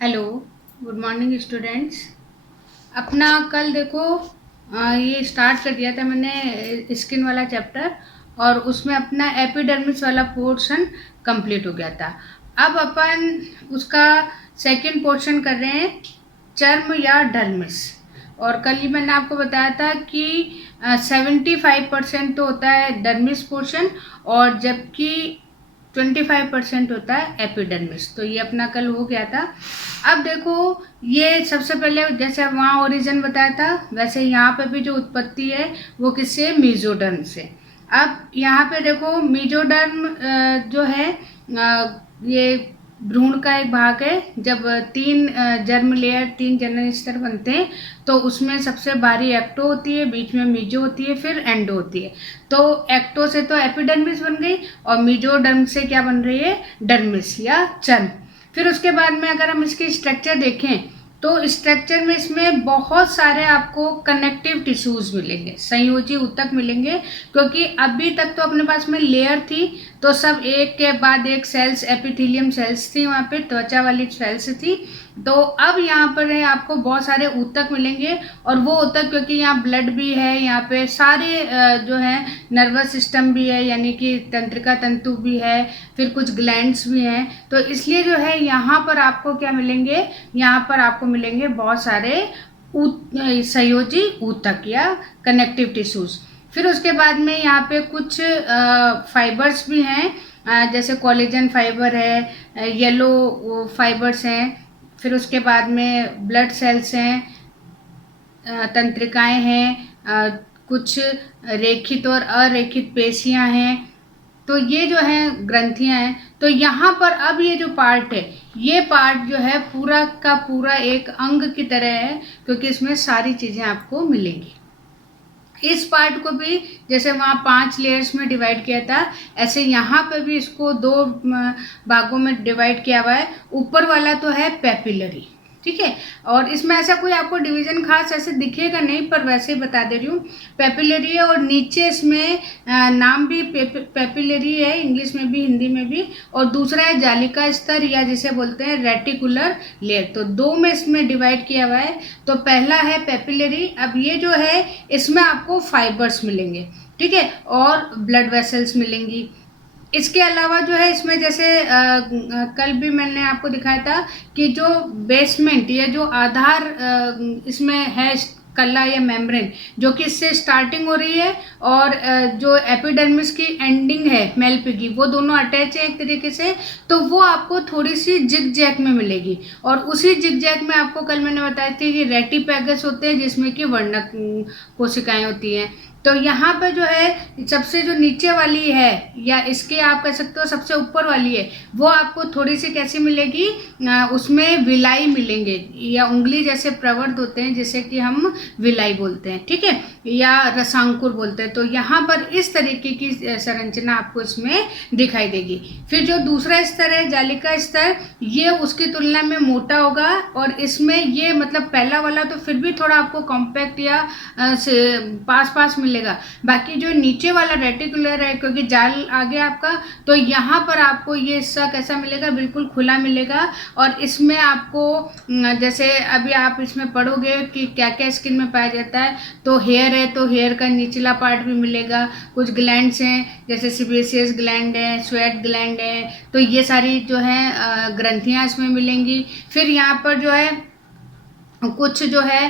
Hello, good morning students. अपना कल देखो ये स्टार्ट कर दिया था मैंने स्किन वाला चैप्टर, और उसमें अपना एपिडर्मिस वाला पोर्शन कंप्लीट हो गया था। अब अपन उसका सेकंड पोर्शन कर रहे हैं, चर्म या डर्मिस। और कल ही मैंने आपको बताया था कि 75% तो होता है डर्मिस पोर्शन, और जबकि 25% होता है एपिडर्मिस। तो ये अपना कल हो गया था। अब देखो, ये सबसे पहले जैसे वहाँ ओरिजिन बताया था, वैसे यहाँ पे भी जो उत्पत्ति है वो किससे, मीजोडर्म से। अब यहाँ पे देखो, मीजोडर्म जो है ये भ्रूण का एक भाग है। जब तीन जर्म लेयर, तीन जनन स्तर बनते हैं, तो उसमें सबसे बाहरी एक्टो होती है, बीच में मीजो होती है, फिर एंडो होती है। तो एक्टो से तो एपिडर्मिस बन गई, और मीजोडर्म से क्या बन रही है, डर्मिस या चर्म। फिर उसके बाद में अगर हम इसकी स्ट्रक्चर देखें, तो स्ट्रक्चर में इसमें बहुत सारे आपको कनेक्टिव टिश्यूज मिलेंगे, संयोजी ऊतक मिलेंगे। क्योंकि अभी तक तो अपने पास में लेयर थी, तो सब एक के बाद एक सेल्स, एपिथेलियम सेल्स थी, वहाँ पे त्वचा वाली सेल्स थी। तो अब यहाँ पर आपको बहुत सारे ऊतक मिलेंगे, और वो ऊतक क्योंकि यहाँ ब्लड भी है, यहाँ पे सारे जो है नर्वस सिस्टम भी है, यानी कि तंत्रिका तंतु भी है, फिर कुछ ग्लैंड्स भी हैं। तो इसलिए जो है यहाँ पर आपको क्या मिलेंगे, यहाँ पर आपको मिलेंगे बहुत सारे संयोजी ऊतक या कनेक्टिव टिश्यूज। फिर उसके बाद में यहाँ पे कुछ फाइबर्स भी हैं, जैसे कोलेजन फाइबर है, येलो फाइबर्स हैं। फिर उसके बाद में ब्लड सेल्स हैं, तंत्रिकाएं हैं, कुछ रेखित और अरेखित पेशियां हैं। तो ये जो है ग्रंथियां हैं। तो यहाँ पर अब ये जो पार्ट है, ये पार्ट जो है पूरा का पूरा एक अंग की तरह है, क्योंकि इसमें सारी चीज़ें आपको मिलेंगी। इस पार्ट को भी जैसे वहाँ 5 लेयर्स में डिवाइड किया था, ऐसे यहाँ पे भी इसको 2 भागों में डिवाइड किया हुआ है। ऊपर वाला तो है पेपिलरी, ठीक है। और इसमें ऐसा कोई आपको डिवीजन खास ऐसे दिखेगा नहीं, पर वैसे ही बता दे रही हूँ, पेपिलरी है। और नीचे इसमें नाम भी पेपिलरी है, इंग्लिश में भी हिंदी में भी। और दूसरा है जालिका स्तर, या जिसे बोलते हैं रेटिकुलर लेयर। तो 2 में इसमें डिवाइड किया हुआ है। तो पहला है पेपिलरी। अब ये जो है, इसमें आपको फाइबर्स मिलेंगे, ठीक है, और ब्लड वेसल्स मिलेंगी। इसके अलावा जो है इसमें जैसे कल भी मैंने आपको दिखाया था कि जो बेसमेंट या जो आधार इसमें है, कला या मेम्ब्रेन, जो कि इससे स्टार्टिंग हो रही है, और जो एपिडर्मिस की एंडिंग है मेलपिगी, वो दोनों अटैच है एक तरीके से। तो वो आपको थोड़ी सी जिग जैग में मिलेगी। और उसी जिग जैग में आपको कल मैंने बताया था कि रेटिपैगस होते हैं, जिसमें कि वर्णक कोशिकाएं होती हैं। तो यहाँ पे जो है सबसे जो नीचे वाली है, या इसके आप कह सकते हो सबसे ऊपर वाली है, वो आपको थोड़ी सी कैसी मिलेगी, उसमें विलाई मिलेंगे, या उंगली जैसे प्रवर्ध होते हैं, जिसे कि हम विलाई बोलते हैं, ठीक है, या रसांकुर बोलते हैं। तो यहाँ पर इस तरीके की संरचना आपको इसमें दिखाई देगी। फिर जो दूसरा स्तर है, जालिका स्तर, ये उसकी तुलना में मोटा होगा, और इसमें ये मतलब पहला वाला तो फिर भी थोड़ा आपको कॉम्पैक्ट या पास पास मिलेगा। बाकी जो नीचे वाला रेटिकुलर है, क्योंकि जाल आ गया आपका, तो यहाँ पर आपको ये हिस्सा कैसा मिलेगा, बिल्कुल खुला मिलेगा। और इसमें आपको जैसे अभी आप इसमें पढ़ोगे कि क्या क्या स्किन में पाया जाता है, तो हेयर है तो हेयर का निचला पार्ट भी मिलेगा। कुछ ग्लैंड्स हैं, जैसे सिबेसियस ग्लैंड है, स्वेट ग्लैंड है। तो ये सारी जो है ग्रंथियाँ इसमें मिलेंगी। फिर यहाँ पर जो है कुछ जो है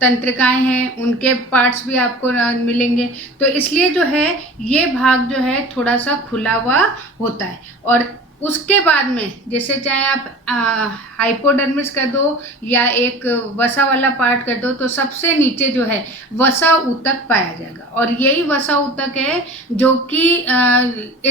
तंत्रिकाएं हैं, उनके पार्ट्स भी आपको मिलेंगे। तो इसलिए जो है ये भाग जो है थोड़ा सा खुला हुआ होता है। और उसके बाद में जैसे चाहे आप हाइपोडर्मिस कर दो या एक वसा वाला पार्ट कर दो, तो सबसे नीचे जो है वसा ऊतक पाया जाएगा। और यही वसा ऊतक है जो कि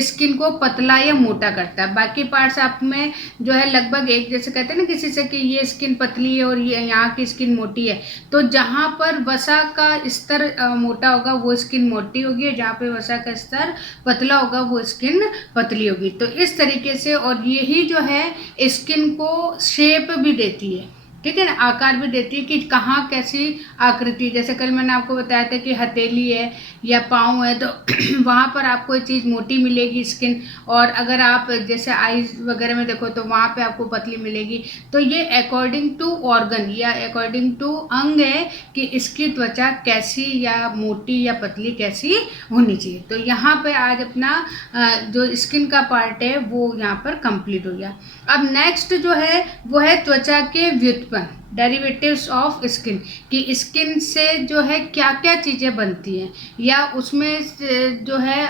स्किन को पतला या मोटा करता है। बाकी पार्ट्स आप में जो है लगभग एक जैसे कहते हैं ना किसी से कि ये स्किन पतली है और ये यहाँ की स्किन मोटी है, तो जहाँ पर वसा का स्तर मोटा होगा वो स्किन मोटी होगी, और जहाँ पे वसा का स्तर पतला होगा वो स्किन पतली होगी। तो इस तरीके से, और यही जो है स्किन को शेप भी देती है। ठीक है ना, आकार भी देती है कि कहाँ कैसी आकृति, जैसे कल मैंने आपको बताया था कि हथेली है या पाँव है, तो वहाँ पर आपको ये चीज़ मोटी मिलेगी स्किन, और अगर आप जैसे आईज वगैरह में देखो तो वहाँ पे आपको पतली मिलेगी। तो ये अकॉर्डिंग टू ऑर्गन या अकॉर्डिंग टू अंग है कि इसकी त्वचा कैसी या मोटी या पतली कैसी होनी चाहिए। तो यहाँ पे आज अपना जो स्किन का पार्ट है वो यहाँ पर कंप्लीट हो गया। अब नेक्स्ट जो है वो है त्वचा के व्युत्पन्न, डेरिवेटिव्स ऑफ स्किन, कि स्किन से जो है क्या क्या चीज़ें बनती हैं, या उसमें जो है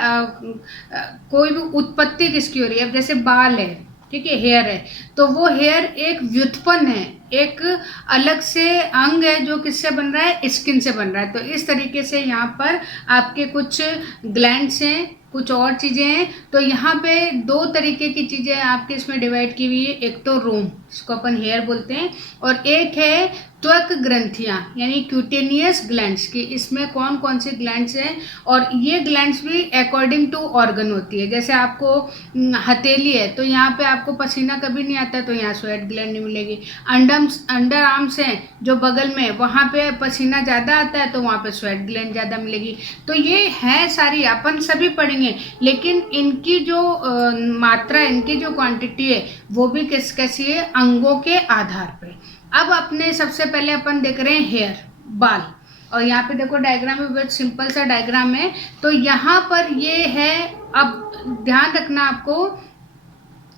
कोई भी उत्पत्ति किसकी हो रही है। अब जैसे बाल है, ठीक है, हेयर है, तो वो हेयर एक व्युत्पन्न है, एक अलग से अंग है जो किससे बन रहा है, स्किन से बन रहा है। तो इस तरीके से यहाँ पर आपके कुछ ग्लैंड्स हैं, कुछ और चीज़ें हैं। तो यहाँ पे दो तरीके की चीज़ें आपके इसमें डिवाइड की हुई है, एक तो रोम जिसको अपन हेयर बोलते हैं, और एक है त्वक ग्रंथियाँ यानी क्यूटेनियस ग्लैंड्स, की इसमें कौन कौन सी ग्लैंड्स हैं, और ये ग्लैंड्स भी अकॉर्डिंग टू ऑर्गन होती है। जैसे आपको हथेली है तो यहाँ पे आपको पसीना कभी नहीं आता, तो यहाँ स्वेट ग्लैंड नहीं मिलेगी। अंडर आर्म्स हैं जो बगल में, वहाँ पे पसीना ज़्यादा आता है तो वहाँ पे स्वेट ग्लैंड ज़्यादा मिलेगी। तो ये है सारी, अपन सभी पढ़ेंगे, लेकिन इनकी जो मात्रा, इनकी जो क्वांटिटी है वो भी कैसी है, अंगों के आधार पे। अब अपने सबसे पहले अपन देख रहे हैं हेयर, बाल, और यहाँ पे देखो डायग्राम में बहुत सिंपल सा डायग्राम है। तो यहाँ पर ये है, अब ध्यान रखना आपको,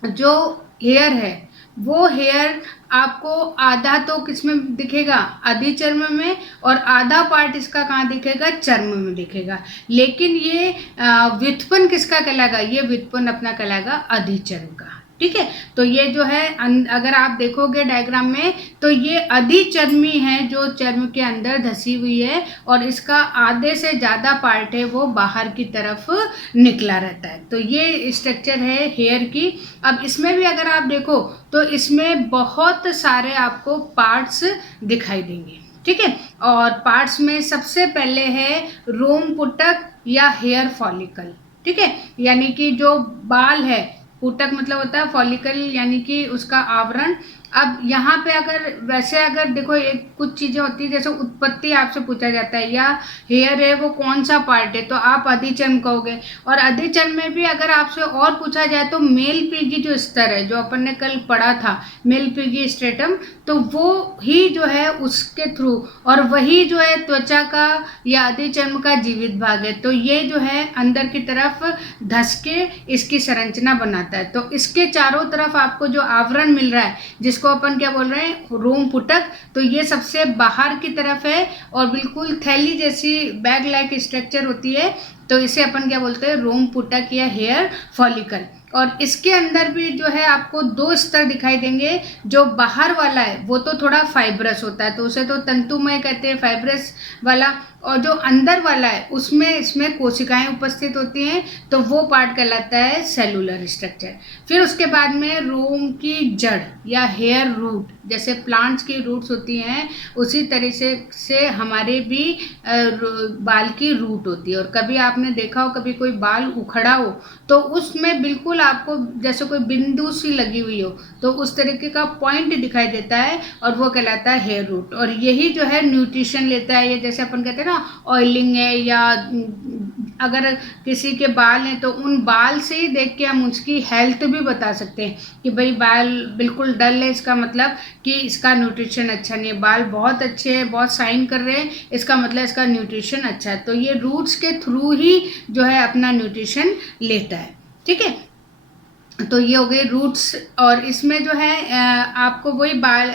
जो हेयर है वो हेयर आपको आधा तो किसमें दिखेगा, अधिचर्म में, और आधा पार्ट इसका कहाँ दिखेगा, चर्म में दिखेगा। लेकिन ये व्युत्पन्न किसका कहलाएगा, ये व्युत्पन्न अपना कहलाएगा अधिचर्म का, ठीक है। तो ये जो है अगर आप देखोगे डायग्राम में तो ये अधिचर्मी है जो चर्म के अंदर धसी हुई है, और इसका आधे से ज़्यादा पार्ट है वो बाहर की तरफ निकला रहता है। तो ये स्ट्रक्चर है हेयर की। अब इसमें भी अगर आप देखो तो इसमें बहुत सारे आपको पार्ट्स दिखाई देंगे, ठीक है। और पार्ट्स में सबसे पहले है रोम पुटक या हेयर फॉलिकल, ठीक है, यानी कि जो बाल है, पुटक मतलब होता है फॉलिकल यानी कि उसका आवरण। अब यहाँ पे अगर वैसे अगर देखो एक कुछ चीज़ें होती है, जैसे उत्पत्ति आपसे पूछा जाता है या हेयर है वो कौन सा पार्ट है, तो आप अधिचर्म कहोगे। और अधिचर्म में भी अगर आपसे और पूछा जाए तो मेल पीगी जो स्तर है, जो अपन ने कल पढ़ा था मेल पीगी स्ट्रेटम, तो वो ही जो है उसके थ्रू, और वही जो है त्वचा का या अधिचर्म का जीवित भाग है। तो ये जो है अंदर की तरफ धस के इसकी संरचना बनाता है। तो इसके चारों तरफ आपको जो आवरण मिल रहा है, जिसको अपन क्या बोल रहे हैं, रोम पुटक, तो ये सबसे बाहर की तरफ है और बिल्कुल थैली जैसी बैग लाइक स्ट्रक्चर होती है। तो इसे अपन क्या बोलते हैं, रोम पुटक या हेयर फॉलिकल। और इसके अंदर भी जो है आपको दो स्तर दिखाई देंगे। जो बाहर वाला है वो तो थोड़ा फाइब्रस होता है, तो उसे तो तंतुमय कहते हैं, फाइब्रस वाला। और जो अंदर वाला है उसमें इसमें कोशिकाएं उपस्थित होती हैं, तो वो पार्ट कहलाता है सेलुलर स्ट्रक्चर। फिर उसके बाद में रोम की जड़ या हेयर रूट, जैसे प्लांट्स की रूट्स होती हैं उसी तरीके से हमारे भी बाल की रूट होती है। और कभी आपने देखा हो कभी कोई बाल उखड़ा हो तो उसमें बिल्कुल आपको जैसे कोई बिंदु सी लगी हुई हो, तो उस तरीके का पॉइंट दिखाई देता है और वो कहलाता है हेयर रूट। और यही जो है न्यूट्रिशन लेता है। ये जैसे अपन कहते हैं ना ऑयलिंग है, या अगर किसी के बाल हैं तो उन बाल से ही देख के हम उसकी हेल्थ भी बता सकते हैं कि भाई बाल बिल्कुल डल है, इसका मतलब कि इसका न्यूट्रिशन अच्छा नहीं है। बाल बहुत अच्छे हैं, बहुत शाइन कर रहे हैं, इसका मतलब इसका न्यूट्रिशन अच्छा है। तो ये रूट्स के थ्रू ही जो है अपना न्यूट्रिशन लेता है, ठीक है। तो ये हो गए रूट्स। और इसमें जो है आपको वही बाल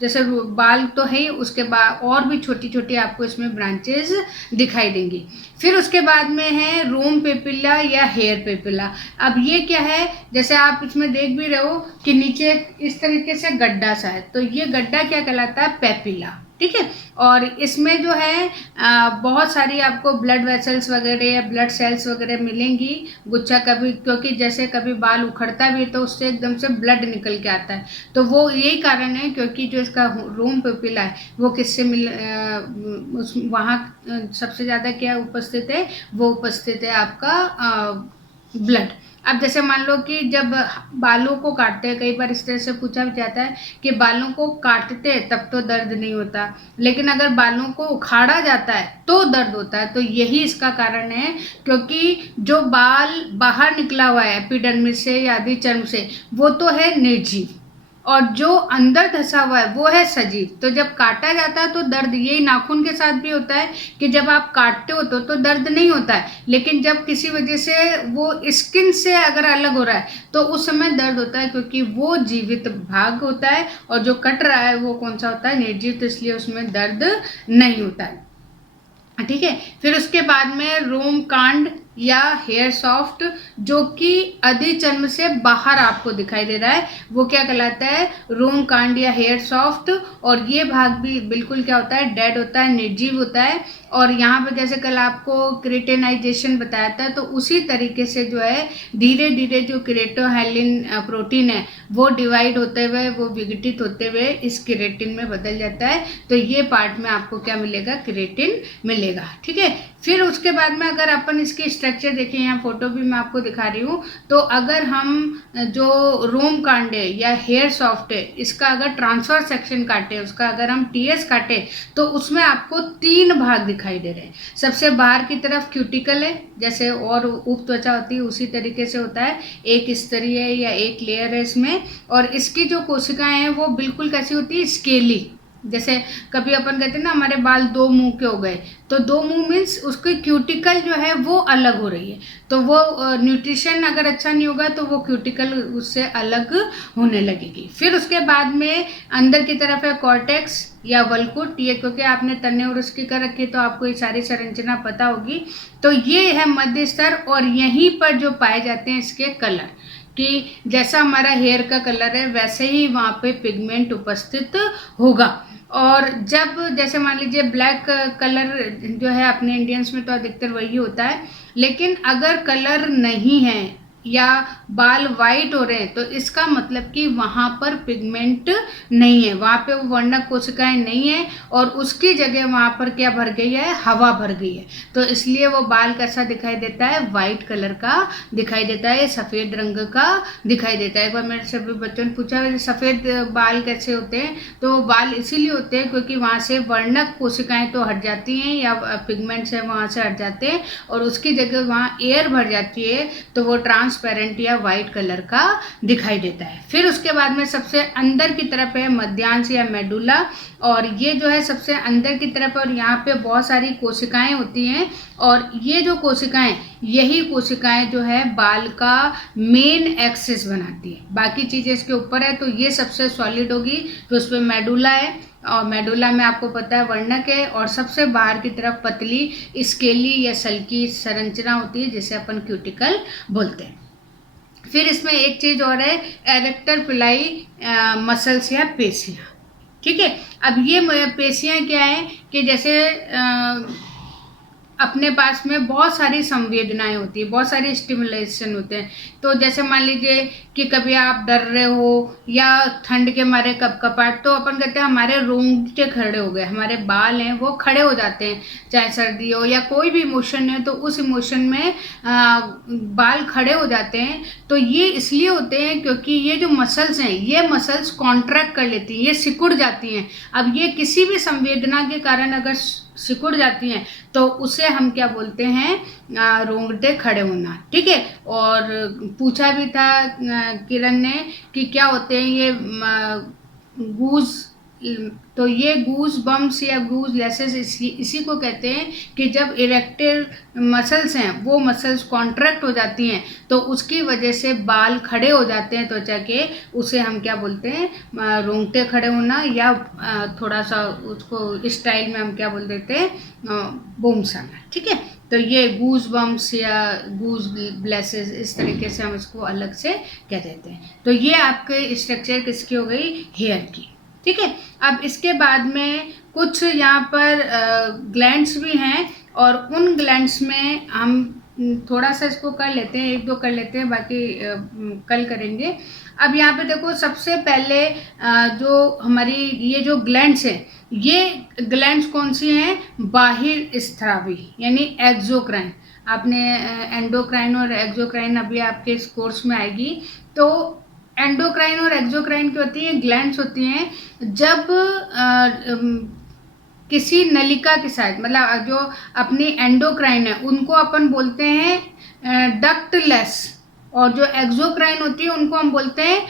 जैसे बाल तो है ही, उसके बाद और भी छोटी छोटी आपको इसमें ब्रांचेस दिखाई देंगी। फिर उसके बाद में है रोम पेपिला या हेयर पेपिला। अब ये क्या है, जैसे आप इसमें देख भी रहे हो कि नीचे इस तरीके से गड्ढा सा है, तो ये गड्ढा क्या कहलाता है, पेपिला, ठीक है। और इसमें जो है बहुत सारी आपको ब्लड वेसल्स वगैरह या ब्लड सेल्स वगैरह मिलेंगी गुच्छा कभी, क्योंकि जैसे कभी बाल उखड़ता भी है तो उससे एकदम से ब्लड निकल के आता है। तो वो यही कारण है क्योंकि जो इसका रोम पेपिला है वो किससे वहाँ सबसे ज़्यादा क्या उपस्थित है, वो उपस्थित है आपका ब्लड। अब जैसे मान लो कि जब बालों को काटते हैं, कई बार इस तरह से पूछा भी जाता है कि बालों को काटते हैं तब तो दर्द नहीं होता, लेकिन अगर बालों को उखाड़ा जाता है तो दर्द होता है। तो यही इसका कारण है, क्योंकि जो बाल बाहर निकला हुआ है एपिडर्मिस से या आदि चर्म से, वो तो है निर्जीव, और जो अंदर धसा हुआ है वो है सजीव। तो जब काटा जाता है तो दर्द, यही नाखून के साथ भी होता है कि जब आप काटते हो तो दर्द नहीं होता है, लेकिन जब किसी वजह से वो स्किन से अगर अलग हो रहा है तो उस समय दर्द होता है, क्योंकि वो जीवित भाग होता है और जो कट रहा है वो कौन सा होता है, निर्जीव, तो इसलिए उसमें दर्द नहीं होता है। ठीक है। फिर उसके बाद में रोम कांड या हेयर सॉफ्ट, जो कि अधिचर्म से बाहर आपको दिखाई दे रहा है, वो क्या कहलाता है, रोम कांड या हेयर सॉफ्ट। और ये भाग भी बिल्कुल क्या होता है, डेड होता है, निर्जीव होता है। और यहाँ पे जैसे कल आपको क्रिटेनाइजेशन बताया था, तो उसी तरीके से जो है धीरे धीरे जो क्रिएटोहाइलिन प्रोटीन है वो डिवाइड होते हुए, वो विघटित होते हुए इस क्रिएटिन में बदल जाता है। तो ये पार्ट में आपको क्या मिलेगा, क्रिएटिन मिलेगा। ठीक है। फिर उसके बाद में अगर अपन इसकी स्ट्रक्चर देखें, यहाँ फोटो भी मैं आपको दिखा रही हूँ, तो अगर हम जो रोम कांड है या हेयर सॉफ्ट है, इसका अगर ट्रांसफर सेक्शन काटे, उसका अगर हम टीएस काटे, तो उसमें आपको 3 भाग दिखाई दे रहे हैं। सबसे बाहर की तरफ क्यूटिकल है, जैसे और उप त्वचा होती है उसी तरीके से होता है, एक स्तरीय है या एक लेयर है इसमें। और इसकी जो कोशिकाएं हैं वो बिल्कुल कैसी होती है, स्केली। जैसे कभी अपन कहते हैं ना हमारे बाल 2 मुंह के हो गए, तो 2 मुंह मीन्स उसकी क्यूटिकल जो है वो अलग हो रही है। तो वो न्यूट्रिशन अगर अच्छा नहीं होगा तो वो क्यूटिकल उससे अलग होने लगेगी। फिर उसके बाद में अंदर की तरफ है कॉर्टेक्स या वल्कुट, ये क्योंकि आपने तन्ने और उसकी कर रखी तो आपको ये सारी संरचना पता होगी। तो ये है मध्य स्तर, और यहीं पर जो पाए जाते हैं इसके कलर, कि जैसा हमारा हेयर का कलर है वैसे ही वहाँ पे पिगमेंट उपस्थित होगा। और जब जैसे मान लीजिए ब्लैक कलर जो है अपने इंडियंस में तो अधिकतर वही होता है, लेकिन अगर कलर नहीं है या बाल वाइट हो रहे हैं तो इसका मतलब कि वहाँ पर पिगमेंट नहीं है, वहाँ पे वो वर्णक कोशिकाएं नहीं है, और उसकी जगह वहाँ पर क्या भर गई है, हवा भर गई है। तो इसलिए वो बाल कैसा दिखाई देता है, वाइट कलर का दिखाई देता है, सफ़ेद रंग का दिखाई देता है। एक बार मेरे सभी बच्चों ने पूछा सफ़ेद बाल कैसे होते हैं, तो वो बाल इसीलिए होते हैं क्योंकि वहाँ से वर्णक कोशिकाएँ तो हट जाती हैं या पिगमेंट्स हैं वहाँ से हट जाते हैं, और उसकी जगह वहाँ एयर भर जाती है, तो वो ट्रांसपेरेंट या वाइट कलर का दिखाई देता है। फिर उसके बाद में सबसे अंदर की तरफ है मध्यांश या मेडुला, और ये जो है सबसे अंदर की तरफ, और यहाँ पे बहुत सारी कोशिकाएं होती हैं, और ये जो कोशिकाएं, यही कोशिकाएं जो है बाल का मेन एक्सिस बनाती है। बाकी चीज़ें इसके ऊपर है, तो ये सबसे सॉलिड होगी, तो उस पर मेडुला है, और मेडुला में आपको पता है वर्णक है, और सबसे बाहर की तरफ पतली स्केली या सल्की संरचना होती है जिसे अपन क्यूटिकल बोलते हैं। फिर इसमें एक चीज़ और है, एरेक्टर पिलाई मसल्स या पेशियाँ। ठीक है। अब ये पेशियाँ क्या है कि जैसे अपने पास में बहुत सारी संवेदनाएं होती है, बहुत सारे स्टिमुलेशन होते हैं। तो जैसे मान लीजिए कि कभी आप डर रहे हो या ठंड के मारे कपकपाहट, तो अपन कहते हैं हमारे रोंगटे खड़े हो गए, हमारे बाल हैं वो खड़े हो जाते हैं, चाहे सर्दी हो या कोई भी इमोशन है तो उस इमोशन में बाल खड़े हो जाते हैं। तो ये इसलिए होते हैं क्योंकि ये जो मसल्स हैं, ये मसल्स कॉन्ट्रैक्ट कर लेती हैं, ये सिकुड़ जाती हैं। अब ये किसी भी संवेदना के कारण अगर सिकुड़ जाती हैं तो उसे हम क्या बोलते हैं, रोंगटे खड़े होना। ठीक है। और पूछा भी था किरण ने कि क्या होते हैं ये गूज, तो ये गूज बम्स या गूज लेसेस इसी को कहते हैं कि जब इरेक्टेड मसल्स हैं वो मसल्स कॉन्ट्रैक्ट हो जाती हैं तो उसकी वजह से बाल खड़े हो जाते हैं त्वचा के, उसे हम क्या बोलते हैं, रोंगटे खड़े होना, या थोड़ा सा उसको स्टाइल में हम क्या बोल देते हैं, बूम्स आना। ठीक है। तो ये गूज बम्स या गूज ब्लेसेस, इस तरीके से हम इसको अलग से कह देते हैं। तो ये आपके स्ट्रक्चर किसकी हो गई, हेयर की। ठीक है। अब इसके बाद में कुछ यहाँ पर ग्लैंड्स भी हैं, और उन ग्लैंड्स में हम थोड़ा सा इसको कर लेते हैं, 1-2 कर लेते हैं, बाकी कल करेंगे। अब यहाँ पे देखो सबसे पहले जो हमारी ये जो ग्लैंड्स हैं, ये ग्लैंड्स कौन सी हैं, बाहिर स्रावी यानी एक्सोक्राइन। आपने एंडोक्राइन और एक्सोक्राइन अभी आपके इस कोर्स में आएगी। तो एंडोक्राइन और एक्सोक्राइन क्या होती है, ग्लैंड्स होती हैं जब किसी नलिका के साथ, मतलब जो अपनी एंडोक्राइन है उनको अपन बोलते हैं डक्टलेस, और जो एक्सोक्राइन होती है उनको हम बोलते हैं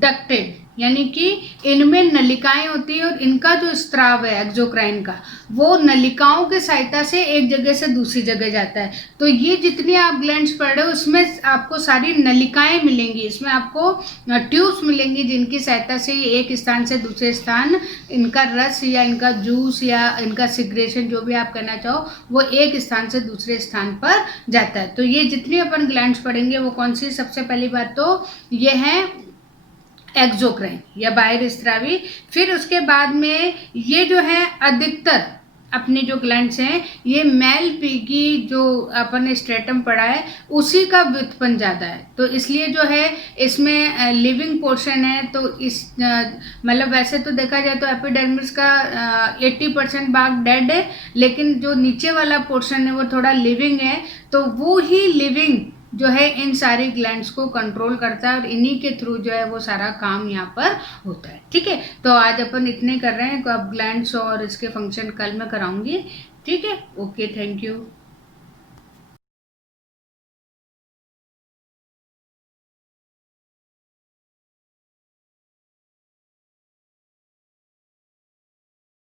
डक्टेड, यानी कि इनमें नलिकाएं होती है और इनका जो स्त्राव है एक्सोक्राइन का वो नलिकाओं की सहायता से एक जगह से दूसरी जगह जाता है। तो ये जितनी आप ग्लैंड्स पढ़ रहे हो उसमें आपको सारी नलिकाएं मिलेंगी, इसमें आपको ट्यूब्स मिलेंगी जिनकी सहायता से एक स्थान से दूसरे स्थान इनका रस या इनका जूस या इनका सिग्रेशन जो भी आप कहना चाहो वो एक स्थान से दूसरे स्थान पर जाता है। तो ये जितनी अपन ग्लैंड्स पढ़ेंगे वो कौन सी, सबसे पहली बात तो ये है एक्सोक्राइन या बाह्य स्त्रावी। फिर उसके बाद में ये जो है अधिकतर अपने जो ग्लैंड्स हैं ये मेल पीगी जो अपन ने स्ट्रेटम पढ़ा है उसी का व्युत्पन्न ज़्यादा है, तो इसलिए जो है इसमें लिविंग पोर्शन है। तो इस मतलब वैसे तो देखा जाए तो एपिडर्मिस का 80% भाग डेड है, लेकिन जो नीचे वाला पोर्शन है वो थोड़ा लिविंग है। तो वो ही लिविंग जो है इन सारी ग्लैंड्स को कंट्रोल करता है और इन्हीं के थ्रू जो है वो सारा काम यहाँ पर होता है। ठीक है, तो आज अपन इतने कर रहे हैं, अब ग्लैंड्स और इसके फंक्शन कल मैं कराऊंगी। ठीक है, ओके, थैंक यू।